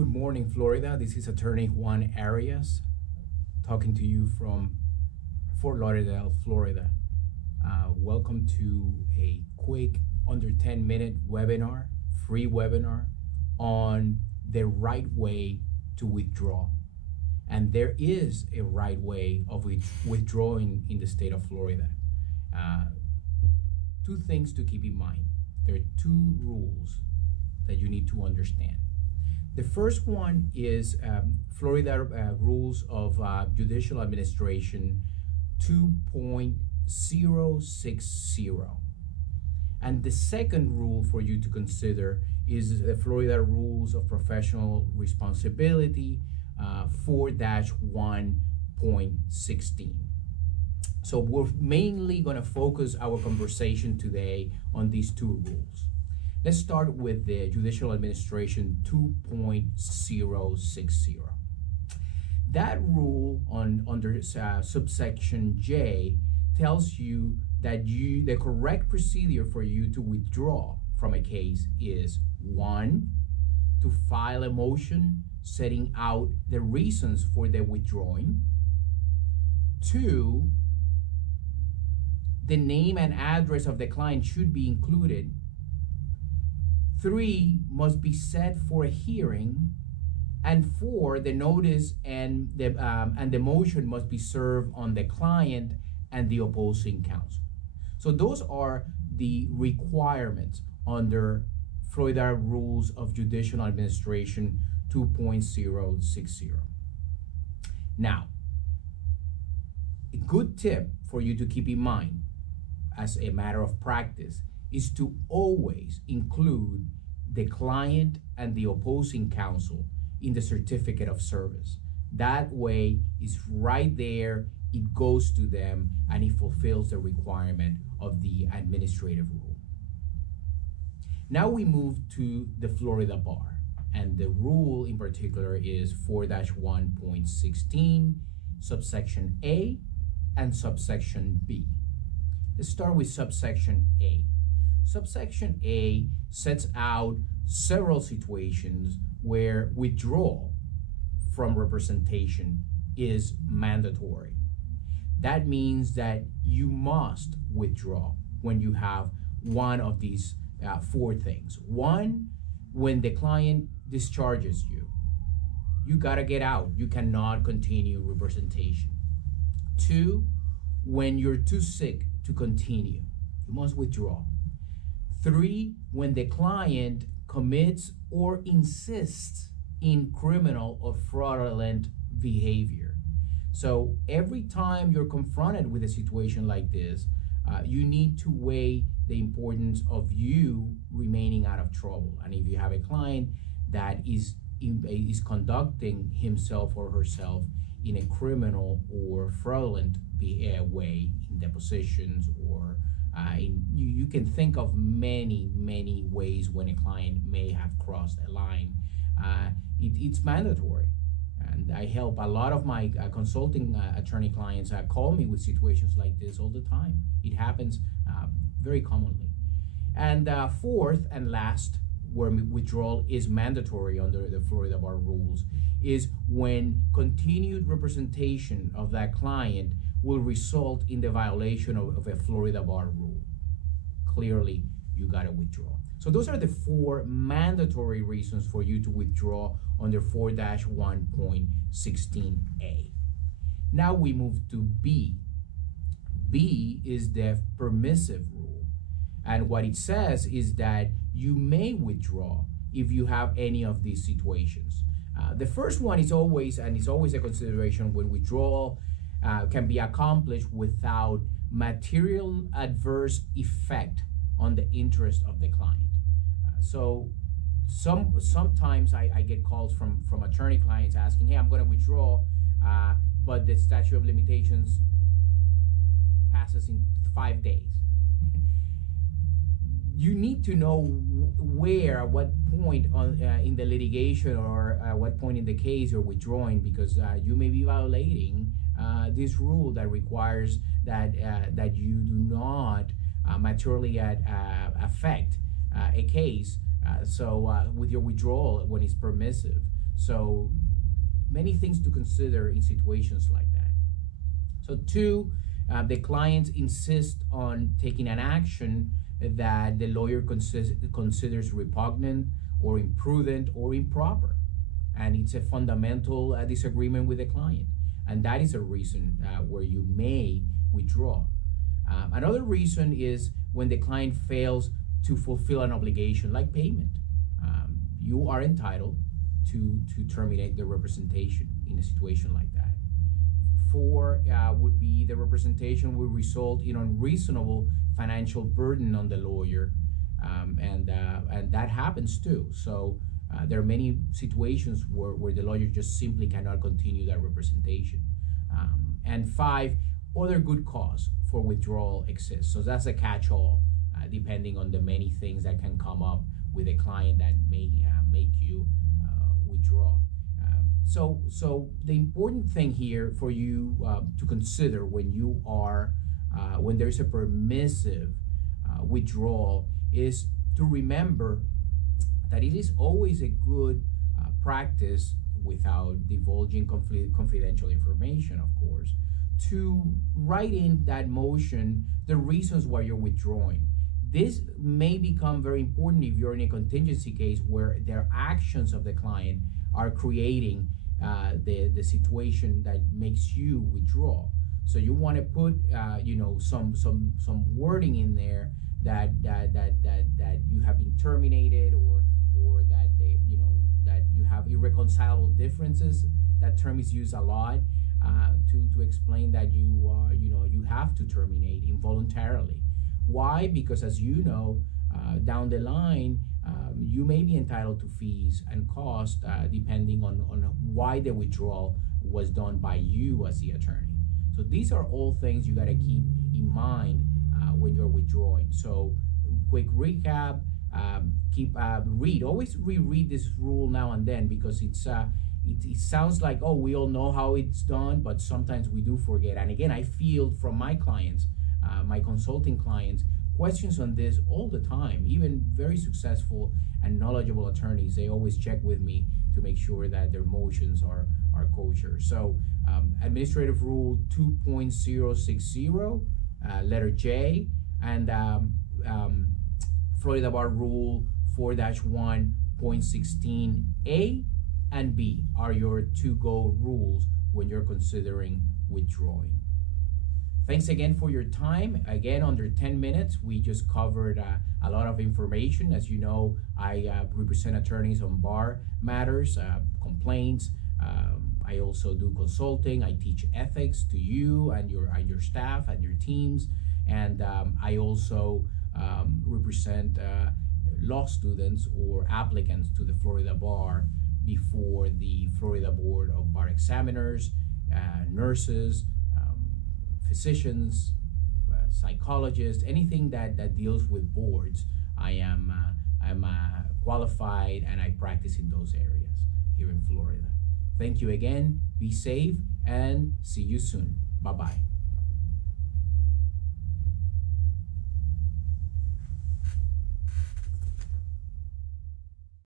Good morning, Florida. This is attorney Juan Arias talking to you from Fort Lauderdale, Florida. Welcome to a quick, under 10-minute webinar, free webinar on the right way to withdraw. And there is a right way of withdrawing in the state of Florida. Two things to keep in mind. There are two rules that you need to understand. The first one is Florida Rules of Judicial Administration 2.060. And the second rule for you to consider is the Florida Rules of Professional Responsibility 4-1.16. So we're mainly going to focus our conversation today on these two rules. Let's start with the Judicial Administration 2.060. That rule under subsection J tells you that the correct procedure for you to withdraw from a case is 1, to file a motion setting out the reasons for the withdrawing. 2, the name and address of the client should be included. 3, must be set for a hearing. And 4, the notice and the motion must be served on the client and the opposing counsel. So those are the requirements under Florida Rules of Judicial Administration 2.060. Now, a good tip for you to keep in mind as a matter of practice is to always include the client and the opposing counsel in the certificate of service. That way, it's right there, it goes to them, and it fulfills the requirement of the administrative rule. Now we move to the Florida Bar, and the rule in particular is 4-1.16, subsection A and subsection B. Let's start with subsection A. Subsection A sets out several situations where withdrawal from representation is mandatory. That means that you must withdraw when you have one of these 4 things. 1, when the client discharges you. You gotta get out. You cannot continue representation. 2, when you're too sick to continue. You must withdraw. 3, when the client commits or insists in criminal or fraudulent behavior. So every time you're confronted with a situation like this, you need to weigh the importance of you remaining out of trouble. And if you have a client that is conducting himself or herself in a criminal or fraudulent way, in depositions or you can think of many ways when a client may have crossed a line. It's mandatory. And I help a lot of my consulting attorney clients call me with situations like this all the time. It happens very commonly. And 4th and last, where withdrawal is mandatory under the Florida Bar rules, is when continued representation of that client will result in the violation of a Florida Bar rule. Clearly, you gotta withdraw. So those are the 4 mandatory reasons for you to withdraw under 4-1.16A. Now we move to B. B is the permissive rule. And what it says is that you may withdraw if you have any of these situations. The first one is always a consideration when withdrawal can be accomplished without material adverse effect on the interest of the client. So sometimes I get calls from attorney clients asking, hey, I'm going to withdraw, but the statute of limitations passes in 5 days. You need to know where, at what point in the litigation or at what point in the case you're withdrawing, because you may be violating this rule that requires that you do not materially affect a case. So with your withdrawal when it's permissive. So many things to consider in situations like that. So two, the client insists on taking an action that the lawyer considers repugnant or imprudent or improper. And it's a fundamental disagreement with the client. And that is a reason where you may withdraw. Another reason is when the client fails to fulfill an obligation like payment. You are entitled to terminate the representation in a situation like that. Four would be the representation will result in unreasonable financial burden on the lawyer, and that happens too. So there are many situations where the lawyer just simply cannot continue that representation. And five, other good cause for withdrawal exists. So that's a catch-all, depending on the many things that can come up with a client that may make you withdraw. So the important thing here for you to consider when you are when there's a permissive withdrawal is to remember that it is always a good practice, without divulging confidential information, of course, to write in that motion the reasons why you're withdrawing. This may become very important if you're in a contingency case where their actions of the client are creating the situation that makes you withdraw. So you want to put some wording in there that you have been terminated, or that that you have irreconcilable differences. That term is used a lot to explain that you have to terminate involuntarily. Why? Because as you know, down the line, you may be entitled to fees and costs depending on why the withdrawal was done by you as the attorney. So these are all things you got to keep in mind when you're withdrawing. So quick recap, always reread this rule now and then, because it sounds like, oh, we all know how it's done, but sometimes we do forget. And again, I field from my clients, my consulting clients, questions on this all the time. Even very successful and knowledgeable attorneys, they always check with me to make sure that their motions are kosher. So Administrative Rule 2.060, letter J, and Florida Bar Rule 4-1.16A and B are your to-go rules when you're considering withdrawing. Thanks again for your time. Again, under 10 minutes, we just covered a lot of information. As you know, I represent attorneys on bar matters, complaints. I also do consulting. I teach ethics to you and your staff and your teams. And I also represent law students or applicants to the Florida Bar before the Florida Board of Bar Examiners, nurses, physicians, psychologists, anything that deals with boards. I'm qualified, and I practice in those areas here in Florida. Thank you again. Be safe and see you soon. Bye-bye.